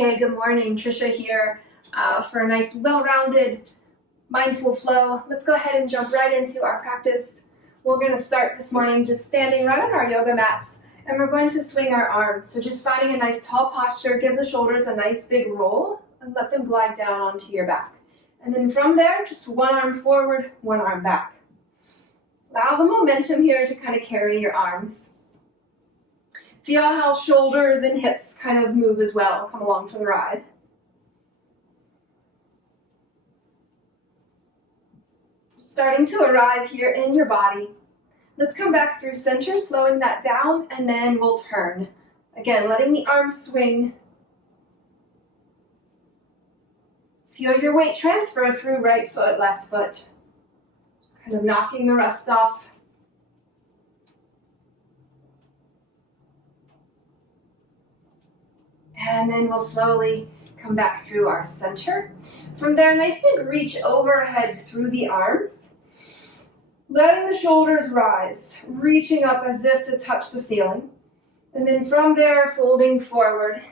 Okay, good morning. Trisha here for a nice, well-rounded, mindful flow. Let's go ahead and jump right into our practice. We're going to start this morning just standing right on our yoga mats, and we're going to swing our arms. So just finding a nice tall posture, give the shoulders a nice big roll, and let them glide down onto your back. And then from there, just one arm forward, one arm back. Allow the momentum here to kind of carry your arms. Feel how shoulders and hips kind of move as well. Come along for the ride. Starting to arrive here in your body. Let's come back through center, slowing that down, and then we'll turn. Again, letting the arms swing. Feel your weight transfer through right foot, left foot. Just kind of knocking the rust off. And then we'll slowly come back through our center. From there, nice big reach overhead through the arms. Letting the shoulders rise, reaching up as if to touch the ceiling. And then from there, folding forward.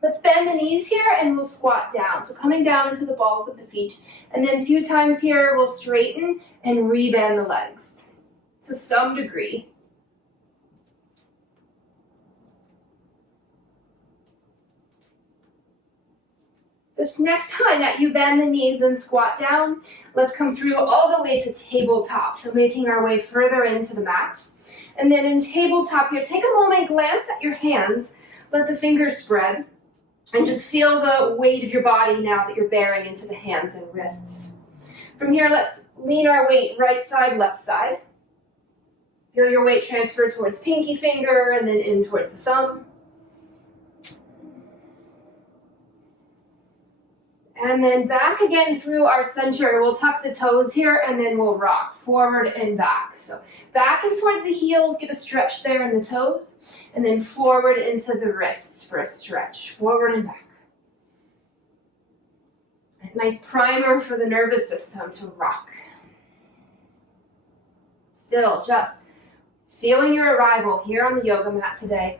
Let's bend the knees here and we'll squat down. So coming down into the balls of the feet. And then a few times here, we'll straighten and rebend the legs to some degree. This next time that you bend the knees and squat down, let's come through all the way to tabletop. So making our way further into the mat. And then in tabletop here, take a moment, glance at your hands, let the fingers spread, and just feel the weight of your body now that you're bearing into the hands and wrists. From here, let's lean our weight right side, left side. Feel your weight transfer towards pinky finger and then in towards the thumb. And then back again through our center. We'll tuck the toes here and then we'll rock forward and back. So back and towards the heels, get a stretch there in the toes. And then forward into the wrists for a stretch, forward and back. A nice primer for the nervous system to rock. Still just feeling your arrival here on the yoga mat today.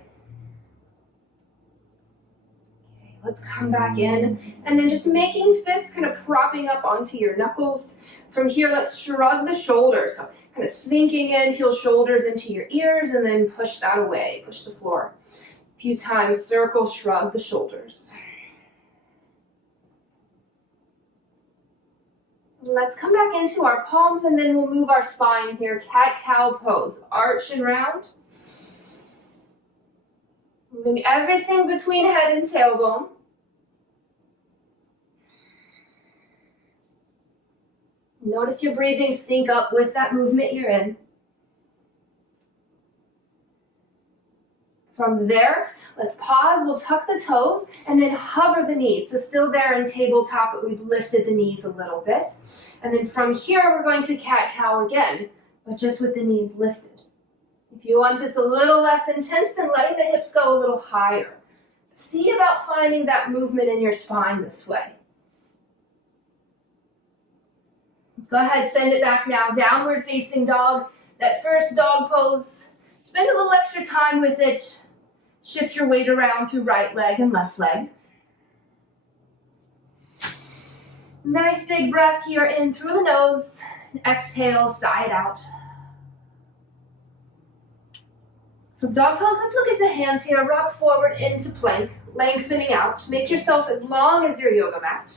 Let's come back in, and then just making fists kind of propping up onto your knuckles. From here, let's shrug the shoulders. So kind of sinking in, feel shoulders into your ears, and then push that away, push the floor. A few times, circle, shrug the shoulders. Let's come back into our palms, and then we'll move our spine here, cat-cow pose. Arch and round. Moving everything between head and tailbone. Notice your breathing sync up with that movement you're in. From there, let's pause, we'll tuck the toes, and then hover the knees. So still there in tabletop, but we've lifted the knees a little bit. And then from here, we're going to cat-cow again, but just with the knees lifted. If you want this a little less intense, then letting the hips go a little higher. See about finding that movement in your spine this way. Let's go ahead, send it back now. Downward facing dog. That first dog pose. Spend a little extra time with it. Shift your weight around through right leg and left leg. Nice big breath here in through the nose. Exhale, side out. From dog pose, let's look at the hands here. Rock forward into plank, lengthening out. Make yourself as long as your yoga mat.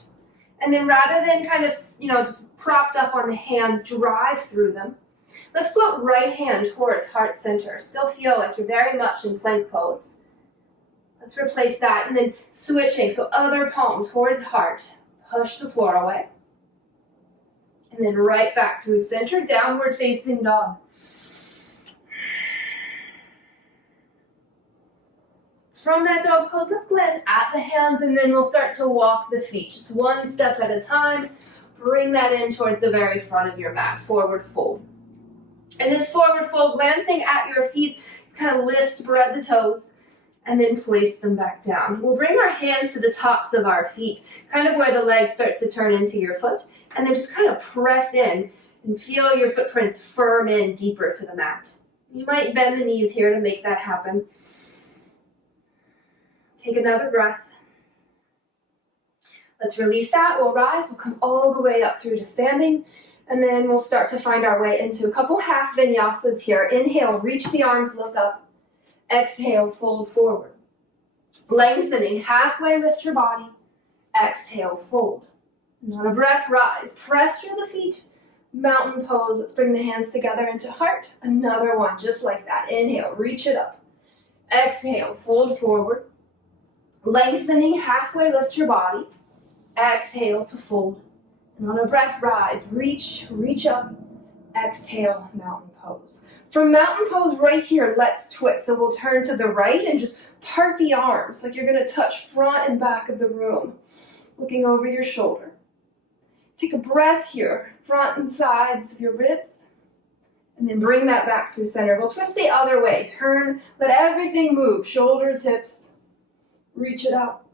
And then rather than kind of, just propped up on the hands, drive through them. Let's float right hand towards heart center. Still feel like you're very much in plank pose. Let's replace that and then switching. So other palm towards heart. Push the floor away. And then right back through center, downward facing dog. From that dog pose, let's glance at the hands and then we'll start to walk the feet. Just one step at a time. Bring that in towards the very front of your mat. Forward fold. And this forward fold, glancing at your feet, just kind of lift, spread the toes, and then place them back down. We'll bring our hands to the tops of our feet, kind of where the leg starts to turn into your foot, and then just kind of press in and feel your footprints firm in deeper to the mat. You might bend the knees here to make that happen. Take another breath. Let's release that. We'll rise. We'll come all the way up through to standing. And then we'll start to find our way into a couple half vinyasas here. Inhale, reach the arms, look up. Exhale, fold forward. Lengthening, halfway lift your body. Exhale, fold. And on a breath, rise. Press through the feet. Mountain pose. Let's bring the hands together into heart. Another one, just like that. Inhale, reach it up. Exhale, fold forward. Lengthening, halfway lift your body. Exhale to fold. And on a breath, rise. Reach up. Exhale, mountain pose. From mountain pose right here, let's twist. So we'll turn to the right and just part the arms like you're going to touch front and back of the room. Looking over your shoulder. Take a breath here, front and sides of your ribs. And then bring that back through center. We'll twist the other way. Turn, let everything move. Shoulders, hips. Reach it up.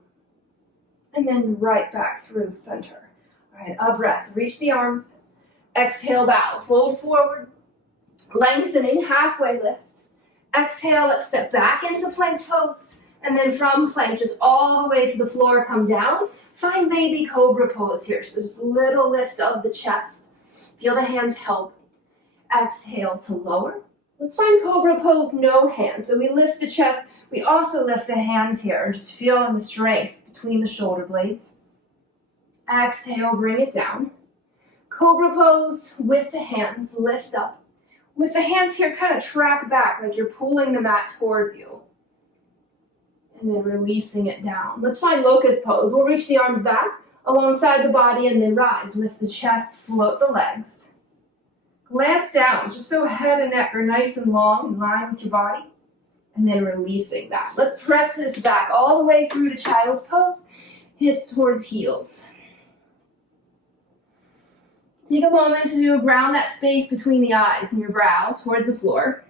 And then right back through center. All right, a breath. Reach the arms. Exhale, bow. Fold forward. Lengthening, halfway lift. Exhale, let's step back into plank pose. And then from plank, just all the way to the floor, come down. Find baby cobra pose here. So just a little lift of the chest. Feel the hands help. Exhale to lower. Let's find cobra pose, no hands. So we lift the chest. We also lift the hands here. Just feel the strength between the shoulder blades. Exhale, bring it down. Cobra pose with the hands, lift up. With the hands here, kind of track back like you're pulling the mat towards you. And then releasing it down. Let's find locust pose. We'll reach the arms back alongside the body and then rise. Lift the chest, float the legs. Glance down, just so head and neck are nice and long in line with your body. And then releasing that. Let's press this back all the way through to child's pose. Hips towards heels. Take a moment to ground that space between the eyes and your brow towards the floor.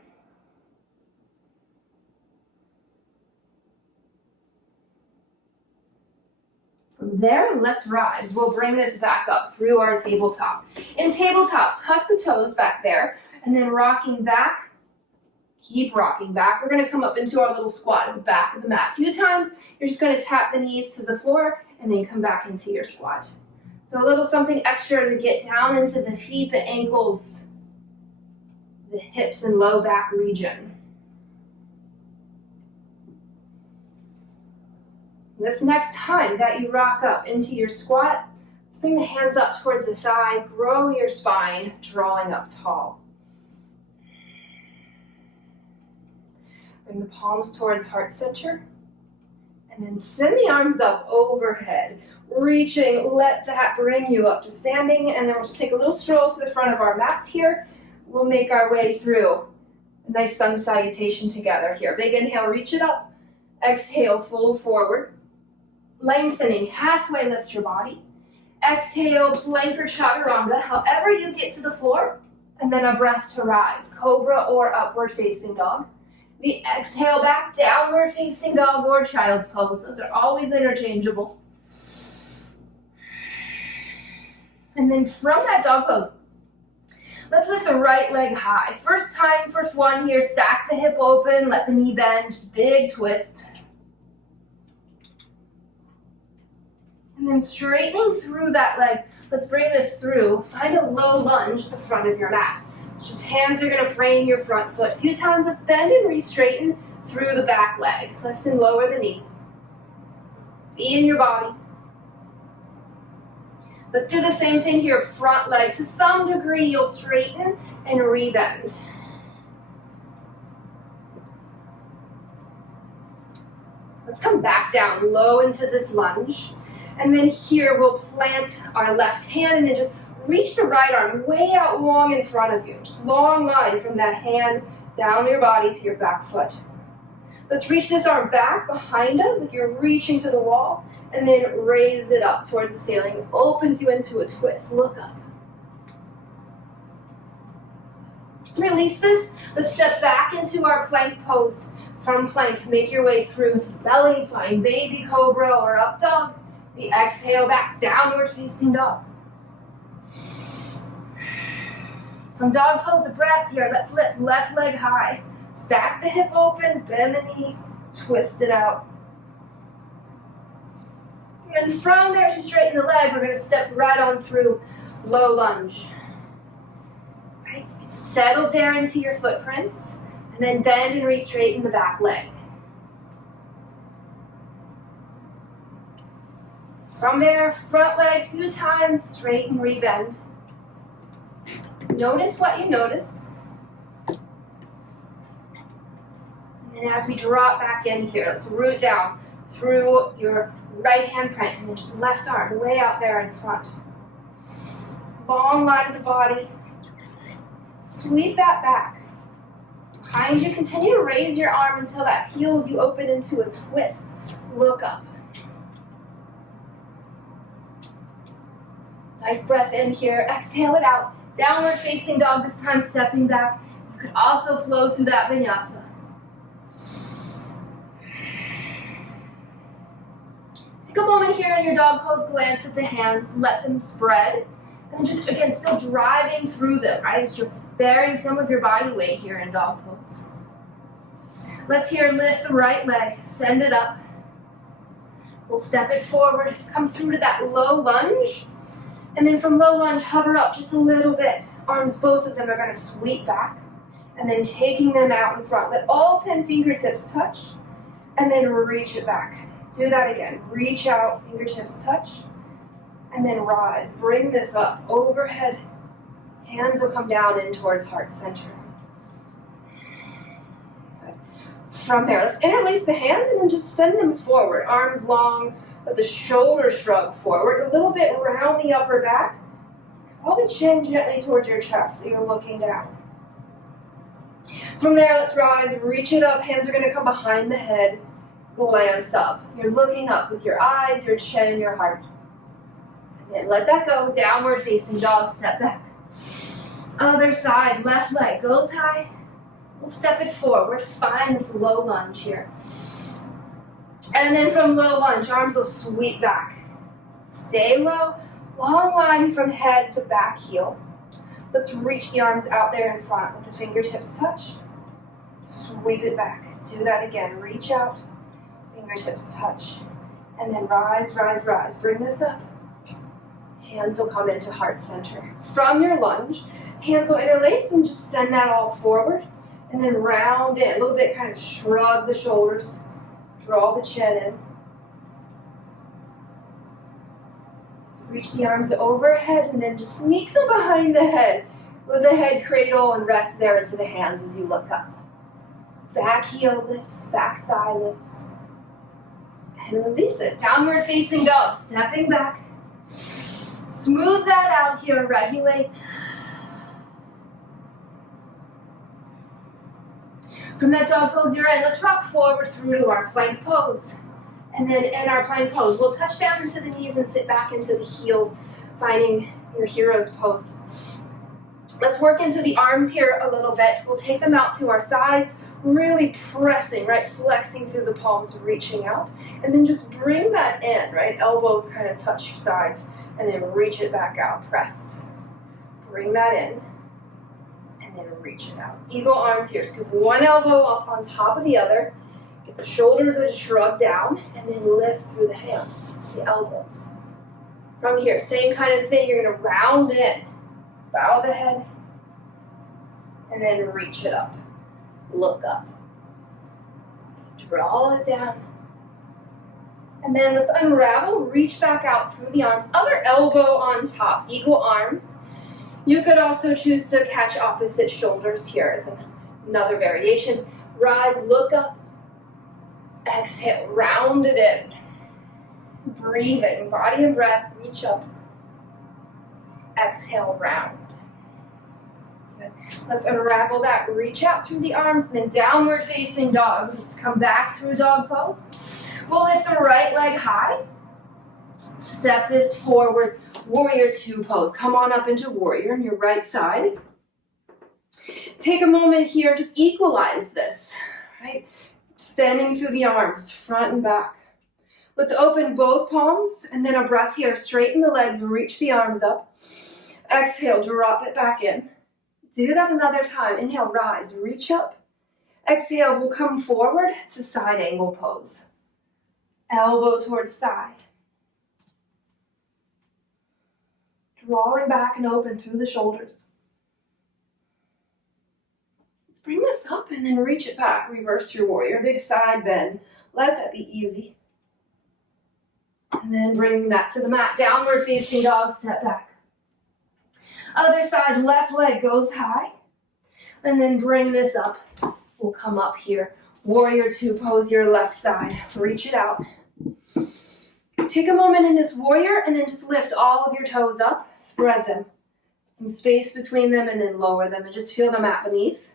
From there, let's rise. We'll bring this back up through our tabletop. In tabletop, tuck the toes back there, and then rocking back. Keep rocking back. We're going to come up into our little squat at the back of the mat. A few times, you're just going to tap the knees to the floor, and then come back into your squat. So a little something extra to get down into the feet, the ankles, the hips and low back region. This next time that you rock up into your squat, let's bring the hands up towards the thigh, grow your spine, drawing up tall. Bring the palms towards heart center, and then send the arms up overhead. Reaching, let that bring you up to standing, and then we'll just take a little stroll to the front of our mat here. We'll make our way through a nice sun salutation together here. Big inhale, reach it up. Exhale, fold forward. Lengthening, halfway lift your body. Exhale, plank or chaturanga, however you get to the floor, and then a breath to rise, cobra or upward facing dog. The exhale back, downward facing dog or child's pose. Those are always interchangeable. And then from that dog pose, let's lift the right leg high. First time, first one here, stack the hip open, let the knee bend, just big twist. And then straightening through that leg, let's bring this through. Find a low lunge at the front of your mat. Just hands are going to frame your front foot. A few times let's bend and re-straighten through the back leg. Lift and lower the knee. Be in your body. Let's do the same thing here, front leg. To some degree, you'll straighten and re-bend. Let's come back down low into this lunge. And then here we'll plant our left hand and then just reach the right arm way out long in front of you. Just long line from that hand down your body to your back foot. Let's reach this arm back behind us like you're reaching to the wall, and then raise it up towards the ceiling. It opens you into a twist. Look up. Let's release this. Let's step back into our plank pose. From plank, make your way through to belly. Find baby cobra or up dog. The exhale back, downward facing dog. From dog pose, a breath here. Let's lift left leg high. Stack the hip open, bend the knee, twist it out. And then from there to straighten the leg, we're going to step right on through low lunge. Right? Settle there into your footprints, and then bend and re-straighten the back leg. From there, front leg a few times, straighten, re-bend. Notice what you notice. And then as we drop back in here, let's root down through your right hand print, and then just left arm way out there in front. Long line of the body. Sweep that back. Behind you, continue to raise your arm until that heels you open into a twist. Look up. Nice breath in here. Exhale it out. Downward facing dog, this time stepping back. You could also flow through that vinyasa. Take a moment here in your dog pose, glance at the hands, let them spread. And then just, again, still driving through them, right? As you're bearing some of your body weight here in dog pose. Let's here lift the right leg, send it up. We'll step it forward, come through to that low lunge. And then from low lunge, hover up just a little bit. Arms, both of them are going to sweep back. And then taking them out in front. Let all 10 fingertips touch. And then reach it back. Do that again. Reach out, fingertips touch. And then rise. Bring this up overhead. Hands will come down in towards heart center. Good. From there, let's interlace the hands and then just send them forward. Arms long. Let the shoulders shrug forward, a little bit around the upper back. Draw the chin gently towards your chest so you're looking down. From there, let's rise, reach it up. Hands are going to come behind the head, glance up. You're looking up with your eyes, your chin, your heart. And then let that go, downward facing dog, step back. Other side, left leg goes high. We'll step it forward, find this low lunge here. And then from low lunge, arms will sweep back. Stay low, long line from head to back heel. Let's reach the arms out there in front. Let the fingertips touch. Sweep it back. Do that again. Reach out, fingertips touch. And then rise, rise, rise. Bring this up. Hands will come into heart center. From your lunge, hands will interlace and just send that all forward. And then round in. A little bit, kind of shrug the shoulders. Draw the chin in. Let's reach the arms overhead and then just sneak them behind the head. Let the head cradle and rest there into the hands as you look up. Back heel lifts, back thigh lifts. And release it. Downward facing dog, stepping back. Smooth that out here, regulate. From that dog pose you're in, let's rock forward through to our plank pose. And then in our plank pose, we'll touch down into the knees and sit back into the heels, finding your hero's pose. Let's work into the arms here a little bit. We'll take them out to our sides, really pressing, right? Flexing through the palms, reaching out. And then just bring that in, right? Elbows kind of touch your sides, and then reach it back out, press. Bring that in. And then reach it out. Eagle arms here. Scoop one elbow up on top of the other. Get the shoulders and shrug down. And then lift through the hands, the elbows. From here, same kind of thing. You're going to round in. Bow the head. And then reach it up. Look up. Draw it down. And then let's unravel. Reach back out through the arms. Other elbow on top. Eagle arms. You could also choose to catch opposite shoulders here as another variation. Rise, look up. Exhale, round it in. Breathe in, body and breath, reach up. Exhale, round. Good. Let's unravel that. Reach out through the arms, and then downward facing dog. Let's come back through dog pose. We'll lift the right leg high. Step this forward. Warrior two pose. Come on up into warrior on your right side. Take a moment here, just equalize this, right? Standing through the arms, front and back. Let's open both palms, and then a breath here. Straighten the legs, reach the arms up. Exhale, drop it back in. Do that another time. Inhale, rise, reach up. Exhale, we'll come forward to side angle pose. Elbow towards thigh. Drawing back and open through the shoulders. Let's bring this up and then reach it back. Reverse your warrior. Big side bend. Let that be easy. And then bring that to the mat. Downward facing dog, step back. Other side, left leg goes high. And then bring this up. We'll come up here. Warrior two, pose your left side. Reach it out. Take a moment in this warrior and then just lift all of your toes up. Spread them. Some space between them and then lower them and just feel the mat beneath.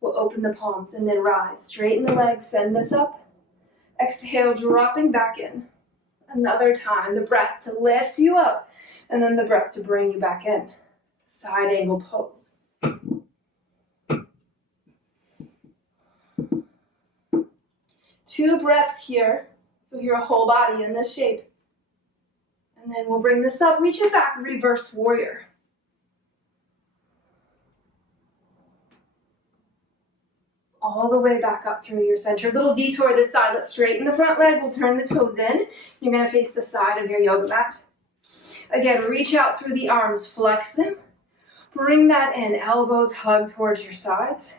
We'll open the palms and then rise. Straighten the legs, send this up. Exhale, dropping back in. Another time, the breath to lift you up and then the breath to bring you back in. Side angle pose. 2 breaths here with your whole body in this shape. And then we'll bring this up, reach it back, reverse warrior. All the way back up through your center. Little detour this side. Let's straighten the front leg. We'll turn the toes in. You're going to face the side of your yoga mat. Again, reach out through the arms. Flex them. Bring that in. Elbows hug towards your sides.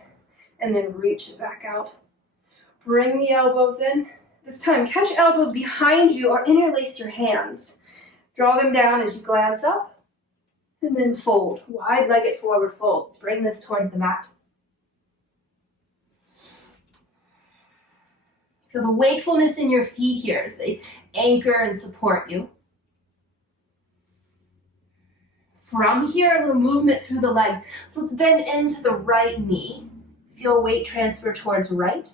And then reach it back out. Bring the elbows in. This time, catch elbows behind you or interlace your hands. Draw them down as you glance up. And then fold. Wide-legged forward fold. Let's bring this towards the mat. Feel the wakefulness in your feet here as they anchor and support you. From here, a little movement through the legs. So let's bend into the right knee. Feel weight transfer towards right.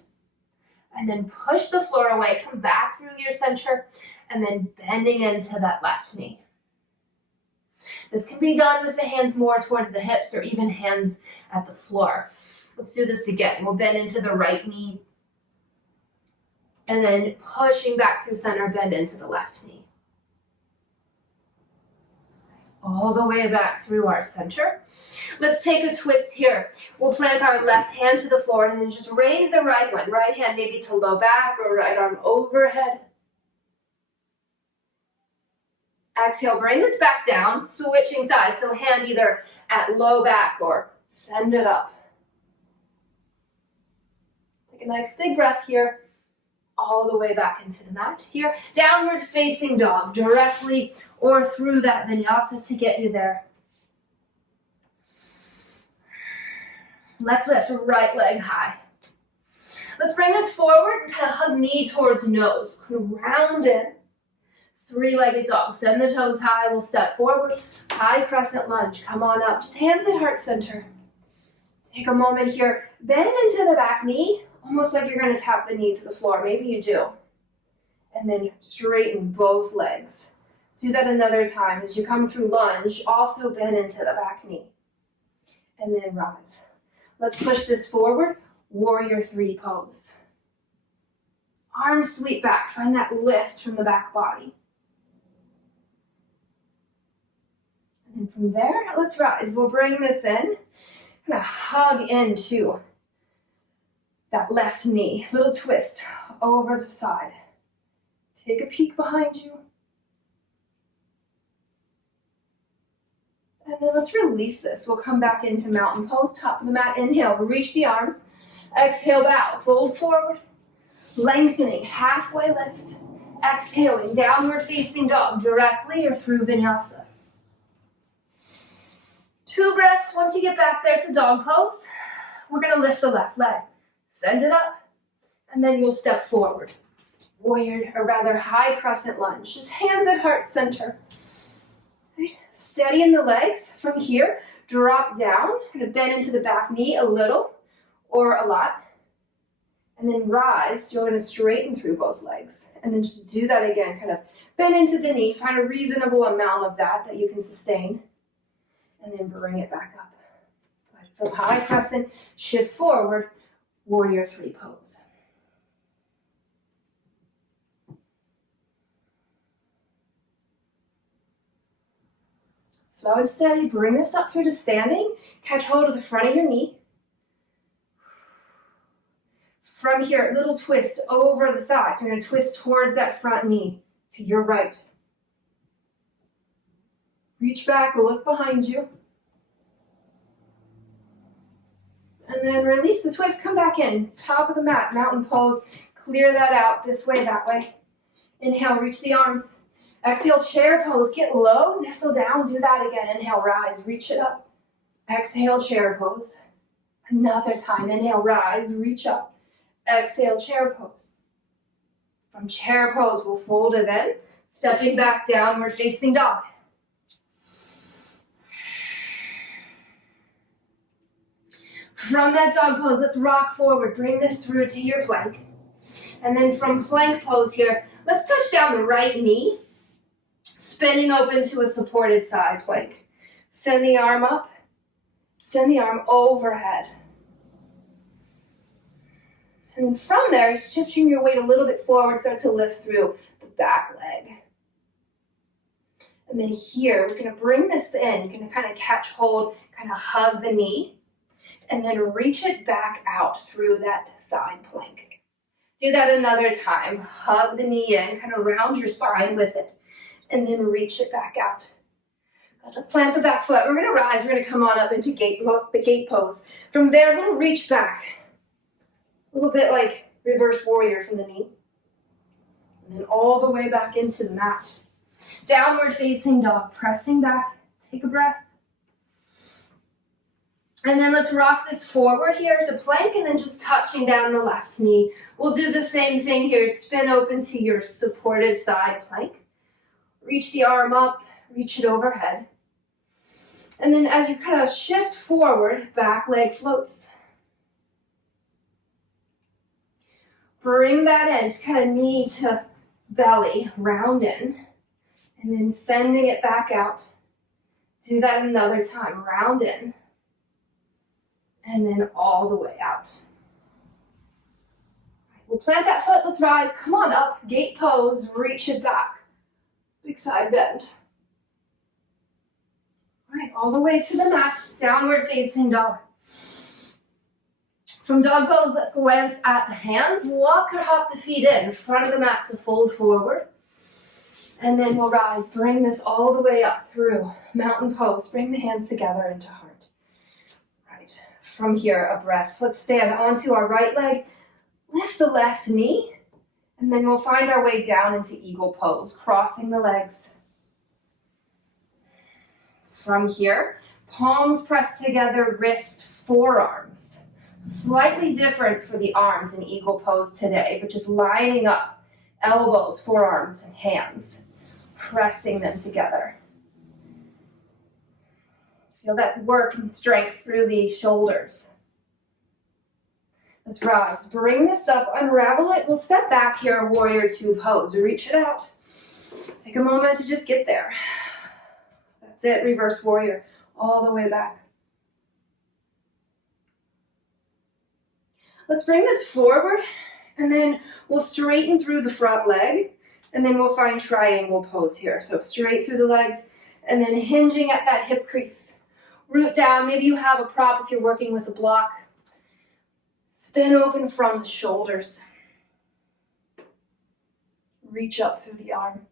And then push the floor away. Come back through your center. And then bending into that left knee. This can be done with the hands more towards the hips or even hands at the floor. Let's do this again. We'll bend into the right knee. And then pushing back through center, bend into the left knee. All the way back through our center. Let's take a twist here. We'll plant our left hand to the floor and then just raise the right one. Right hand maybe to low back or right arm overhead. Exhale, bring this back down, switching sides. So hand either at low back or send it up. Take a nice big breath here. All the way back into the mat here. Downward facing dog, directly or through that vinyasa to get you there. Let's lift right leg high. Let's bring this forward and kind of hug knee towards nose. Round in. 3-legged dog. Send the toes high. We'll step forward. High crescent lunge. Come on up. Just hands at heart center. Take a moment here. Bend into the back knee. Almost like you're going to tap the knee to the floor. Maybe you do. And then straighten both legs. Do that another time. As you come through lunge, also bend into the back knee. And then rise. Let's push this forward. Warrior 3 pose. Arms sweep back. Find that lift from the back body. And from there, let's rise. We'll bring this in. Kind of hug into that left knee, little twist over the side. Take a peek behind you. And then let's release this. We'll come back into mountain pose, top of the mat. Inhale, reach the arms. Exhale, bow, fold forward. Lengthening, halfway lift. Exhaling, downward facing dog, directly or through vinyasa. 2 breaths. Once you get back there to dog pose, we're going to lift the left leg. Send it up, and then you'll step forward. Warrior, or rather high crescent lunge. Just hands at heart center. Right. Steady in the legs. From here, drop down. Kind of bend into the back knee a little or a lot. And then rise. You're going to straighten through both legs. And then just do that again. Kind of bend into the knee. Find a reasonable amount of that you can sustain. And then bring it back up. From high crescent, shift forward. Warrior 3 pose. Slow and steady, bring this up through to standing. Catch hold of the front of your knee. From here, little twist over the side. So you're going to twist towards that front knee to your right. Reach back, look behind you. And then release the twist, come back in. Top of the mat, mountain pose. Clear that out this way, that way. Inhale, reach the arms. Exhale, chair pose. Get low, nestle down. Do that again. Inhale, rise, reach it up. Exhale, chair pose. Another time. Inhale, rise, reach up. Exhale, chair pose. From chair pose, we'll fold it in. Stepping back, downward facing dog. From that dog pose, let's rock forward. Bring this through to your plank. And then from plank pose here, let's touch down the right knee, spinning open to a supported side plank. Send the arm up, send the arm overhead. And then from there, shifting your weight a little bit forward, start to lift through the back leg. And then here, we're gonna bring this in. You're gonna kind of catch hold, kind of hug the knee, and then reach it back out through that side plank. Do that another time. Hug the knee in, kind of round your spine with it, and then reach it back out. Good. Let's plant the back foot. We're gonna rise, we're gonna come on up into the gate pose. From there, a little reach back. A little bit like reverse warrior from the knee. And then all the way back into the mat. Downward facing dog, pressing back, take a breath. And then let's rock this forward here as a plank and then just touching down the left knee. We'll do the same thing here. Spin open to your supported side plank. Reach the arm up, reach it overhead. And then as you kind of shift forward, back leg floats. Bring that in, just kind of knee to belly, round in. And then sending it back out. Do that another time, round in. And then all the way out. We'll plant that foot, let's rise, come on up, gate pose, reach it back. Big side bend. All right, all the way to the mat, downward facing dog. From dog pose, let's glance at the hands, walk or hop the feet in front of the mat to fold forward. And then we'll rise, bring this all the way up through mountain pose, bring the hands together into heart. From here, a breath. Let's stand onto our right leg, lift the left knee, and then we'll find our way down into eagle pose, crossing the legs. From here, palms pressed together, wrist, forearms. Slightly different for the arms in eagle pose today, but just lining up, elbows, forearms, and hands, pressing them together. Feel that work and strength through the shoulders. Let's rise. Bring this up, unravel it. We'll step back here, warrior two pose. Reach it out. Take a moment to just get there. That's it, reverse warrior, all the way back. Let's bring this forward, and then we'll straighten through the front leg, and then we'll find triangle pose here. So straight through the legs, and then hinging at that hip crease. Root down, maybe you have a prop if you're working with a block. Spin open from the shoulders. Reach up through the arm.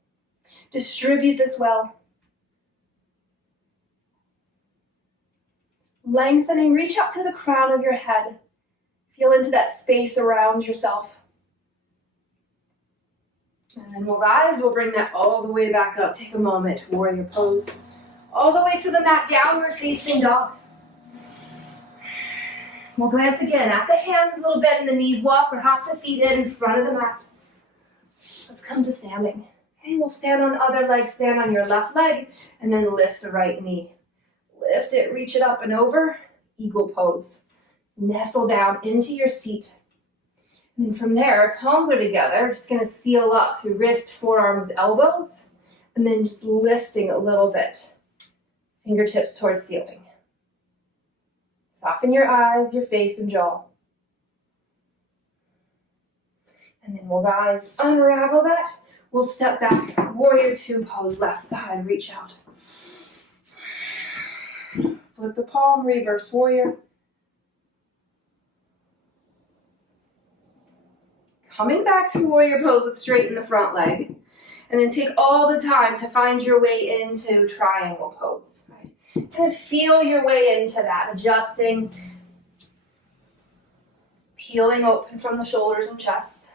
Distribute this well. Lengthening, reach up to the crown of your head. Feel into that space around yourself. And then we'll rise, we'll bring that all the way back up. Take a moment, warrior pose. All the way to the mat, downward facing dog. We'll glance again at the hands, a little bit in the knees, walk or hop the feet in front of the mat. Let's come to standing. Okay, we'll stand on the other leg, stand on your left leg, and then lift the right knee. Lift it, reach it up and over, eagle pose. Nestle down into your seat. And then from there, palms are together, just gonna seal up through wrist, forearms, elbows, and then just lifting a little bit. Fingertips towards ceiling. Soften your eyes, your face, and jaw. And then we'll rise, unravel that. We'll step back, warrior two pose, left side, reach out. Flip the palm, reverse warrior. Coming back through warrior pose, let's straighten the front leg. And then take all the time to find your way into triangle pose. Right? Kind of feel your way into that, adjusting, peeling open from the shoulders and chest.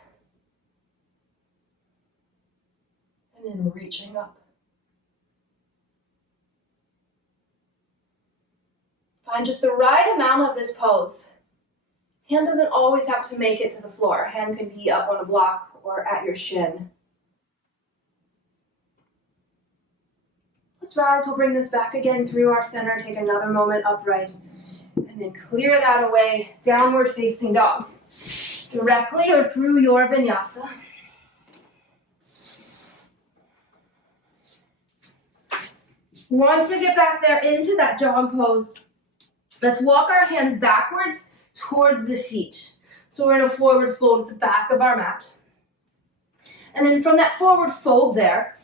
And then reaching up. Find just the right amount of this pose. Hand doesn't always have to make it to the floor. Hand can be up on a block or at your shin. Let's rise. We'll bring this back again through our center. Take another moment upright. And then clear that away. Downward facing dog. Directly or through your vinyasa. Once we get back there into that dog pose, let's walk our hands backwards towards the feet. So we're in a forward fold at the back of our mat. And then from that forward fold there,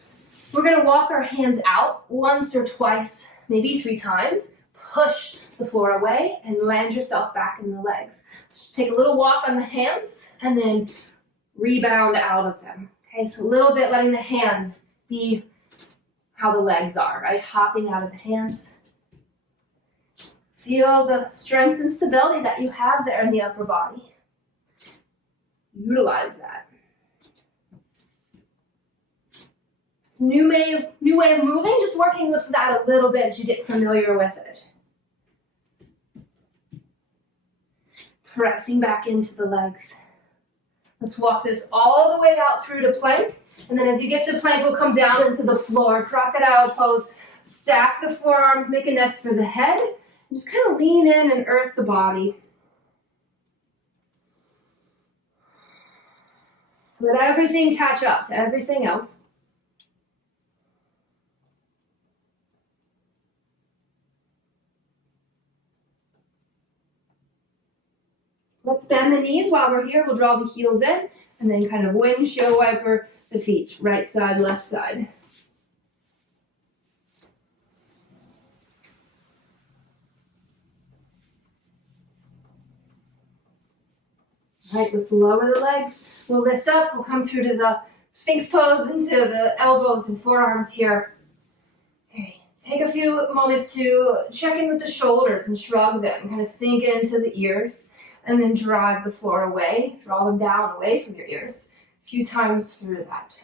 we're going to walk our hands out once or twice, maybe 3 times. Push the floor away and land yourself back in the legs. So just take a little walk on the hands and then rebound out of them. Okay, so a little bit letting the hands be how the legs are, right? Hopping out of the hands. Feel the strength and stability that you have there in the upper body. Utilize that. It's a new way of moving, just working with that a little bit as you get familiar with it. Pressing back into the legs. Let's walk this all the way out through to plank. And then as you get to plank, we'll come down into the floor. Crocodile pose. Stack the forearms, make a nest for the head. And just kind of lean in and earth the body. Let everything catch up to everything else. Let's bend the knees while we're here. We'll draw the heels in and then kind of windshield wiper the feet. Right side, left side. All right, let's lower the legs. We'll lift up. We'll come through to the Sphinx pose into the elbows and forearms here. Okay. Take a few moments to check in with the shoulders and shrug them. Kind of sink into the ears. And then drive the floor away, draw them down away from your ears a few times through that.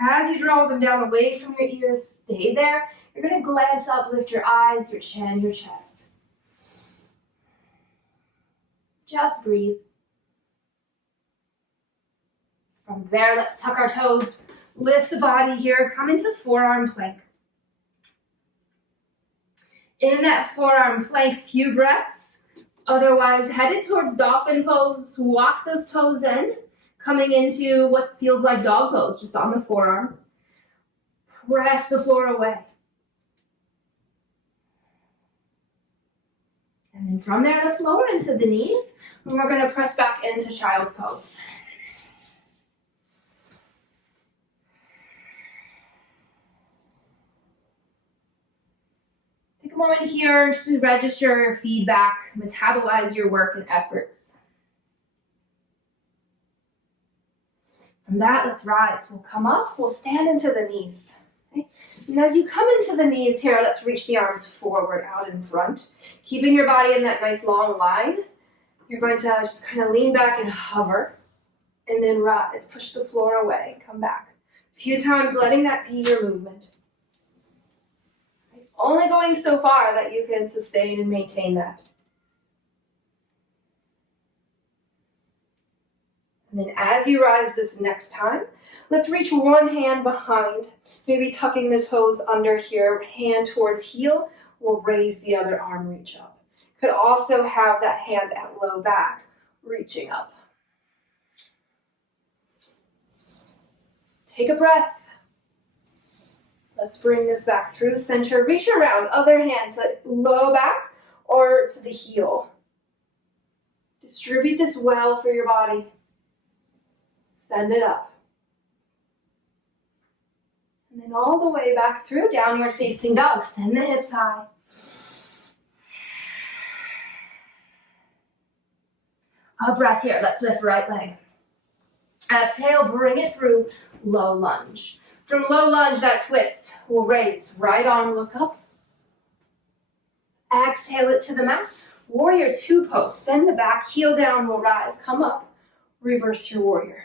As you draw them down away from your ears, stay there. You're going to glance up, lift your eyes, your chin, your chest. Just breathe. From there, let's tuck our toes, lift the body here, come into forearm plank. In that forearm plank, few breaths. Otherwise, headed towards dolphin pose. Walk those toes in, coming into what feels like dog pose, just on the forearms. Press the floor away. And then from there, let's lower into the knees. And we're going to press back into child's pose. Moment here to register your feedback, metabolize your work and efforts. From that, let's rise. We'll come up, we'll stand into the knees. Okay? And as you come into the knees here, let's reach the arms forward out in front. Keeping your body in that nice long line, you're going to just kind of lean back and hover, and then rise, push the floor away, come back. A few times letting that be your movement. Only going so far that you can sustain and maintain that. And then as you rise this next time, let's reach one hand behind, maybe tucking the toes under here, hand towards heel. We'll raise the other arm, reach up. Could also have that hand at low back, reaching up. Take a breath. Let's bring this back through center. Reach around, other hand to low back or to the heel. Distribute this well for your body. Send it up. And then all the way back through downward facing dog. Send the hips high. A breath here. Let's lift right leg. Exhale, bring it through low lunge. From low lunge, that twist will raise. Right arm, look up. Exhale it to the mat. Warrior two pose. Bend the back, heel down, will rise. Come up. Reverse your warrior.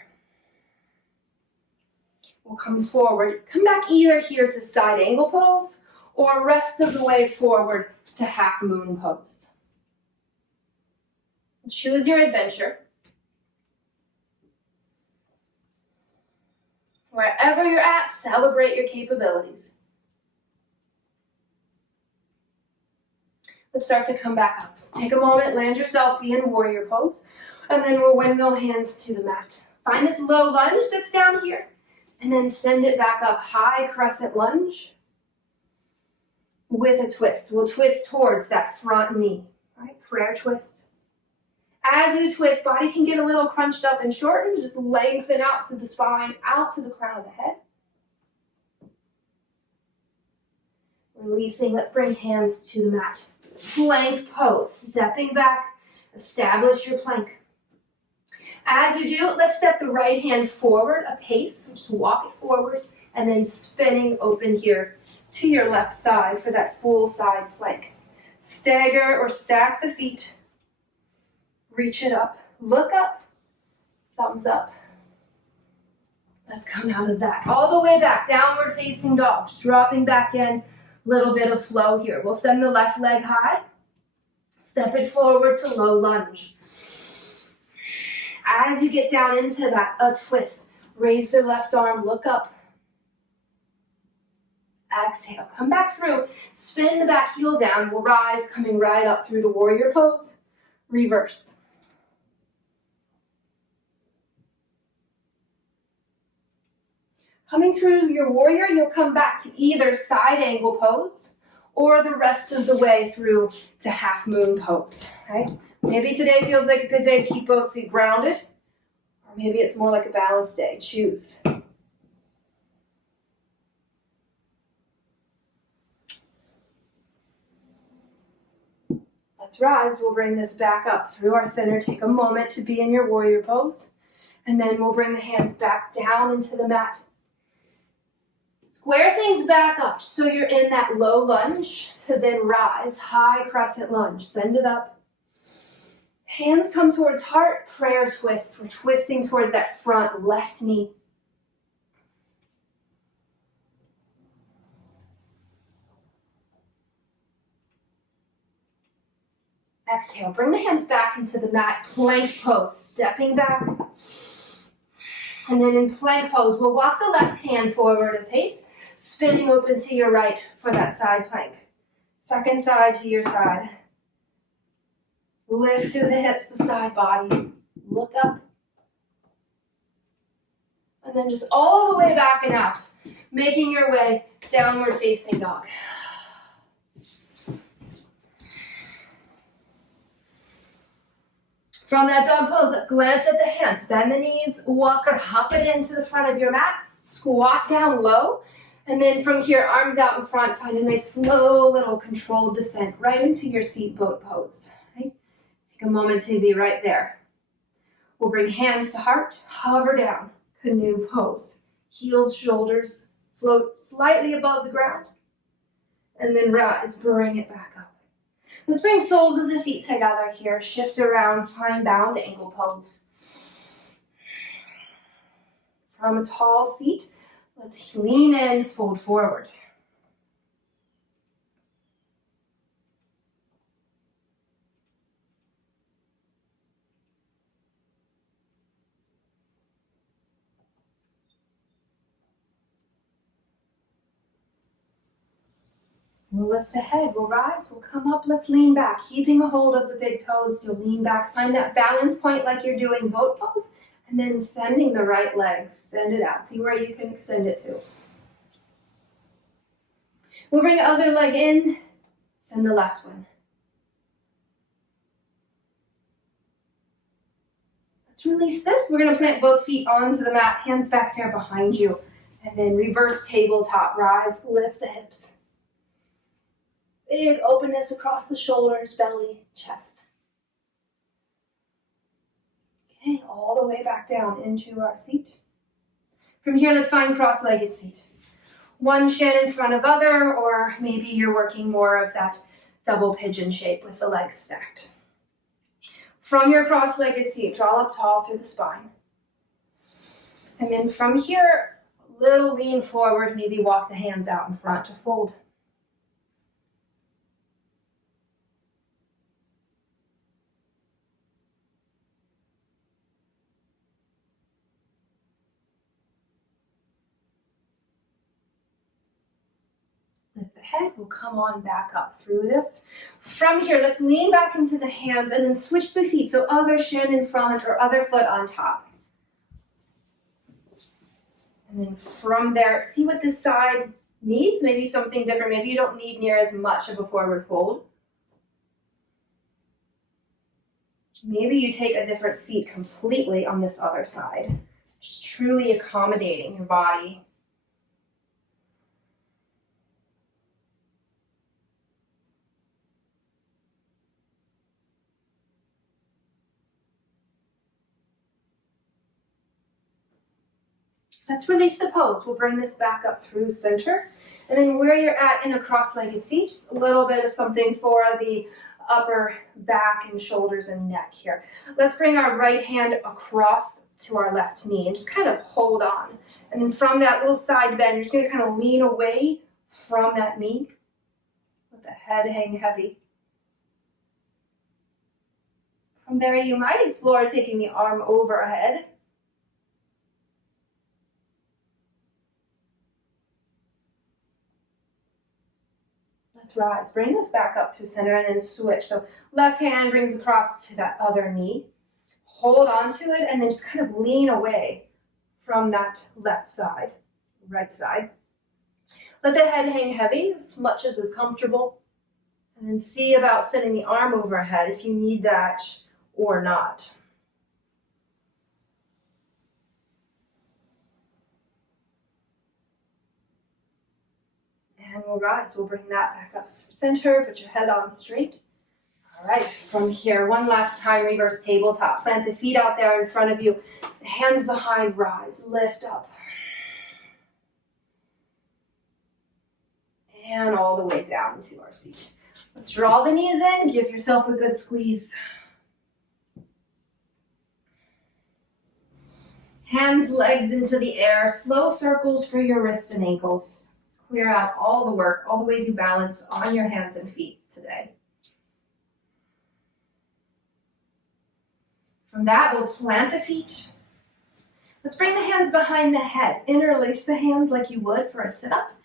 We'll come forward. Come back either here to side angle pose or rest of the way forward to half moon pose. Choose your adventure. Wherever you're at, celebrate your capabilities. Let's start to come back up. Take a moment, land yourself, be in warrior pose, and then we'll windmill hands to the mat. Find this low lunge that's down here, and then send it back up, high crescent lunge with a twist. We'll twist towards that front knee, right? Prayer twist. As you twist, body can get a little crunched up and shortened, so just lengthen out through the spine, out through the crown of the head. Releasing, let's bring hands to the mat. Plank pose, stepping back, establish your plank. As you do, let's step the right hand forward a pace, just walk it forward, and then spinning open here to your left side for that full side plank. Stagger or stack the feet, reach it up, look up, thumbs up. Let's come out of that. All the way back, downward facing dog, just dropping back in. Little bit of flow here. We'll send the left leg high. Step it forward to low lunge. As you get down into that, a twist. Raise the left arm, look up. Exhale, come back through. Spin the back heel down. We'll rise, coming right up through the warrior pose. Reverse. Coming through your warrior, you'll come back to either side angle pose or the rest of the way through to half moon pose, right? Maybe today feels like a good day to keep both feet grounded, or maybe it's more like a balanced day. Choose. Let's rise. We'll bring this back up through our center. Take a moment to be in your warrior pose, and then we'll bring the hands back down into the mat. Square things back up so you're in that low lunge to then rise, high crescent lunge. Send it up. Hands come towards heart, prayer twist. We're twisting towards that front left knee. Exhale, bring the hands back into the mat, plank pose, stepping back. And then in plank pose, we'll walk the left hand forward a pace, spinning open to your right for that side plank. Second side to your side. Lift through the hips, the side body. Look up. And then just all the way back and out, making your way downward facing dog. From that dog pose, let's glance at the hands. Bend the knees, walk or hop it into the front of your mat. Squat down low. And then from here, arms out in front, find a nice slow little controlled descent right into your seat boat pose. Right? Take a moment to be right there. We'll bring hands to heart, hover down, canoe pose. Heels, shoulders, float slightly above the ground. And then rise, bring it back up. Let's bring soles of the feet together here. Shift around, find bound angle pose. From a tall seat, let's lean in, fold forward. We'll lift the head, we'll rise, we'll come up, let's lean back, keeping a hold of the big toes, you'll lean back, find that balance point like you're doing boat pose, and then sending the right leg, send it out, see where you can extend it to. We'll bring the other leg in, send the left one. Let's release this, we're gonna plant both feet onto the mat, hands back there behind you, and then reverse tabletop, rise, lift the hips. Big openness across the shoulders, belly, chest. the way back down into our seat. From here, let's find cross-legged seat. One shin in front of other, or maybe you're working more of that double pigeon shape with the legs stacked. From your cross-legged seat, draw up tall through the spine. And then from here, a little lean forward, maybe walk the hands out in front to fold. Lift the head, we'll come on back up through this. From here, let's lean back into the hands and then switch the feet, so other shin in front or other foot on top. And then from there, see what this side needs, maybe something different. Maybe you don't need near as much of a forward fold. Maybe you take a different seat completely on this other side. Just truly accommodating your body. Let's release the pose. We'll bring this back up through center. And then where you're at in a cross-legged seat, just a little bit of something for the upper back and shoulders and neck here. Let's bring our right hand across to our left knee and just kind of hold on. And then from that little side bend, you're just going to kind of lean away from that knee. Let the head hang heavy. From there, you might explore taking the arm overhead. Let's rise. Bring this back up through center and then switch. So left hand brings across to that other knee. Hold on to it and then just kind of lean away from that left side, right side. Let the head hang heavy as much as is comfortable. And then see about sending the arm overhead if you need that or not. And we'll rise. We'll bring that back up center. Put your head on straight. All right, from here, one last time, reverse tabletop. Plant the feet out there in front of you. Hands behind, rise, lift up. And all the way down to our seat. Let's draw the knees in. Give yourself a good squeeze. Hands, legs into the air. Slow circles for your wrists and ankles. Clear out all the work, all the ways you balance on your hands and feet today. From that, we'll plant the feet. Let's bring the hands behind the head. Interlace the hands like you would for a sit-up.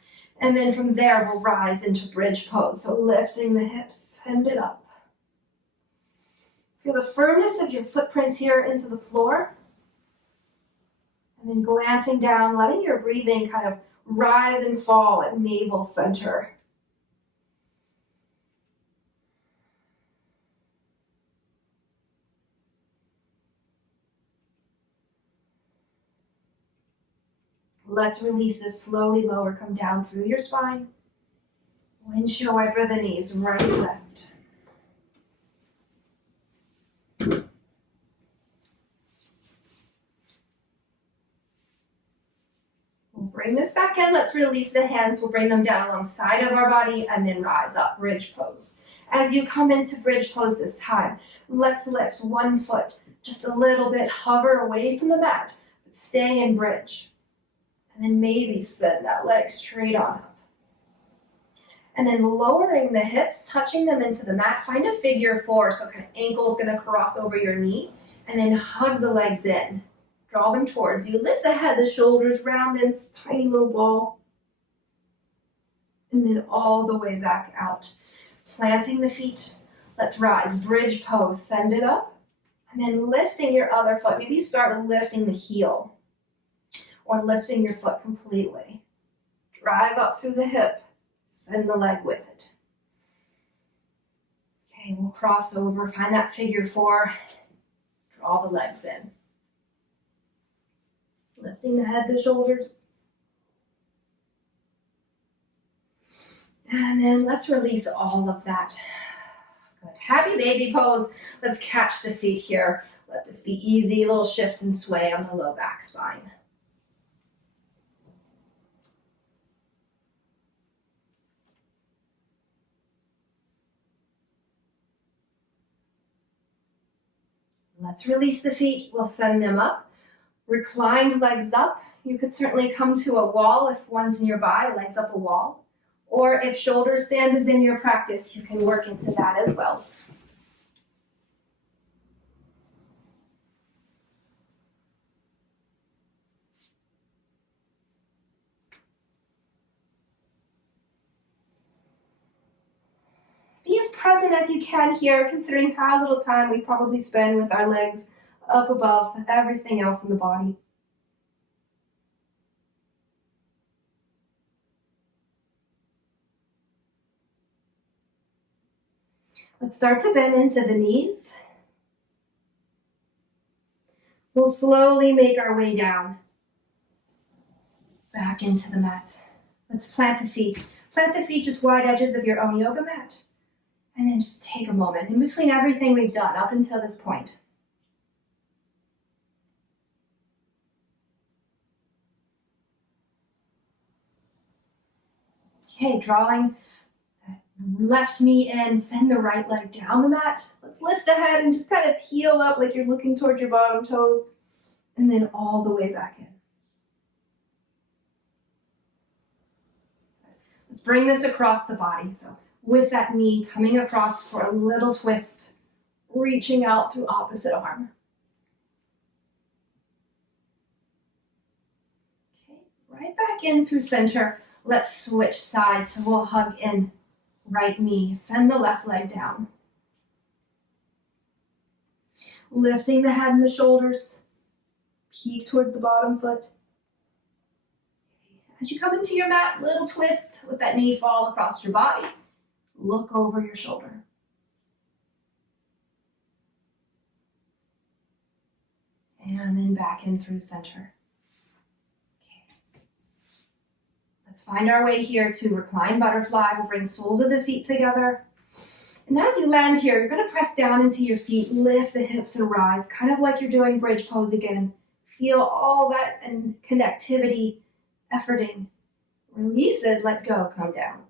And then from there, we'll rise into bridge pose. So lifting the hips, send it up. Feel the firmness of your footprints here into the floor. And then glancing down, letting your breathing kind of rise and fall at navel center. Let's release this slowly lower, come down through your spine. Windshield wiper the knees, right and left. Bring this back in. Let's release the hands. We'll bring them down alongside of our body and then rise up, bridge pose. As you come into bridge pose this time, let's lift one foot just a little bit, hover away from the mat, but stay in bridge. And then maybe send that leg straight on up. And then lowering the hips, touching them into the mat. Find a figure four, so kind of ankle's gonna cross over your knee, and then hug the legs in. Draw them towards you. Lift the head, the shoulders, round in, tiny little ball. And then all the way back out. Planting the feet. Let's rise. Bridge pose. Send it up. And then lifting your other foot. Maybe you start lifting the heel. Or lifting your foot completely. Drive up through the hip. Send the leg with it. Okay, we'll cross over. Find that figure four. Draw the legs in. Lifting the head, the shoulders. And then let's release all of that. Good. Happy baby pose. Let's catch the feet here. Let this be easy, a little shift and sway on the low back spine. Let's release the feet. We'll send them up. Reclined legs up. You could certainly come to a wall if one's nearby, legs up a wall. Or if shoulder stand is in your practice, you can work into that as well. Be as present as you can here, considering how little time we probably spend with our legs up above everything else in the body. Let's start to bend into the knees. We'll slowly make our way down, back into the mat. Let's plant the feet. Plant the feet just wide edges of your own yoga mat. And then just take a moment in between everything we've done up until this point. Okay, drawing that left knee in, send the right leg down the mat. Let's lift the head and just kind of peel up like you're looking towards your bottom toes, and then all the way back in. Let's bring this across the body. So with that knee coming across for a little twist, reaching out through opposite arm. Okay, right back in through center. Let's switch sides. So we'll hug in right knee, send the left leg down. Lifting the head and the shoulders, peek towards the bottom foot. As you come into your mat, little twist, let that knee fall across your body. Look over your shoulder. And then back in through center. Okay. Let's find our way here to reclined butterfly. We'll bring soles of the feet together. And as you land here, you're going to press down into your feet, lift the hips and rise, kind of like you're doing bridge pose again. Feel all that and connectivity, efforting. Release it, let go, come down.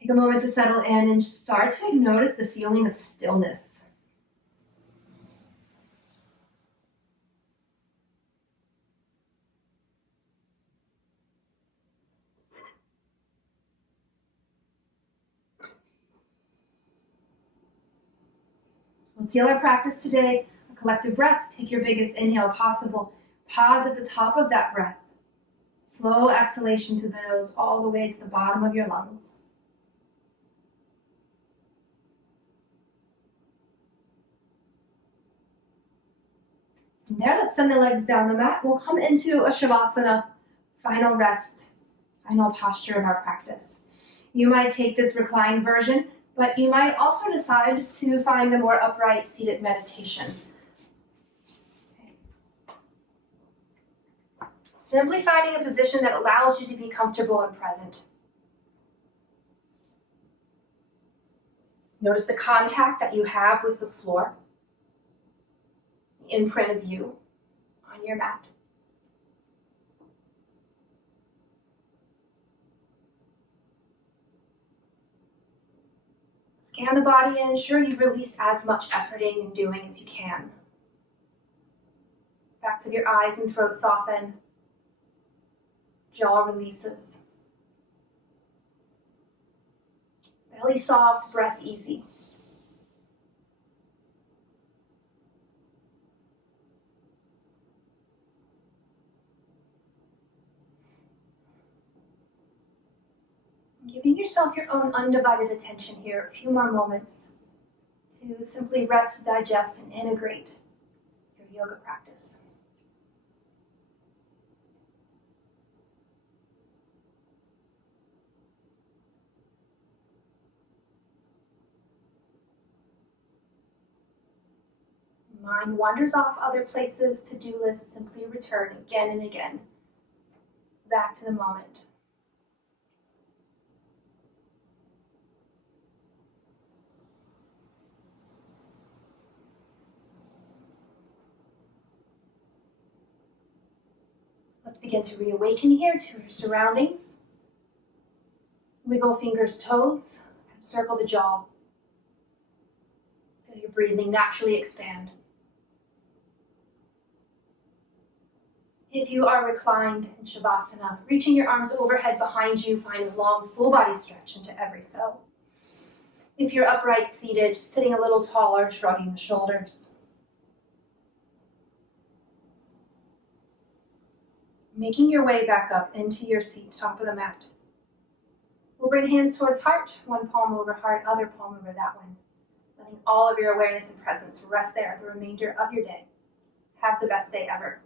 Take a moment to settle in and start to notice the feeling of stillness. We'll seal our practice today. A collective breath. Take your biggest inhale possible. Pause at the top of that breath. Slow exhalation through the nose all the way to the bottom of your lungs. From there, let's send the legs down the mat. We'll come into a Shavasana, final rest, final posture of our practice. You might take this reclined version, but you might also decide to find a more upright seated meditation. Simply finding a position that allows you to be comfortable and present. Notice the contact that you have with the floor, the imprint of you on your mat. Scan the body and ensure you've released as much efforting and doing as you can. Backs of your eyes and throat soften. Jaw releases. Belly soft, breath easy. Giving yourself your own undivided attention here, a few more moments to simply rest, digest, and integrate your yoga practice. Mind wanders off other places, to-do lists, simply return again and again, back to the moment. Let's begin to reawaken here to your surroundings. Wiggle fingers, toes, and circle the jaw. Feel your breathing naturally expand. If you are reclined in Shavasana, reaching your arms overhead behind you, find a long full body stretch into every cell. If you're upright seated, sitting a little taller, shrugging the shoulders. Making your way back up into your seat, top of the mat. We'll bring hands towards heart, one palm over heart, other palm over that one. Letting all of your awareness and presence rest there the remainder of your day. Have the best day ever.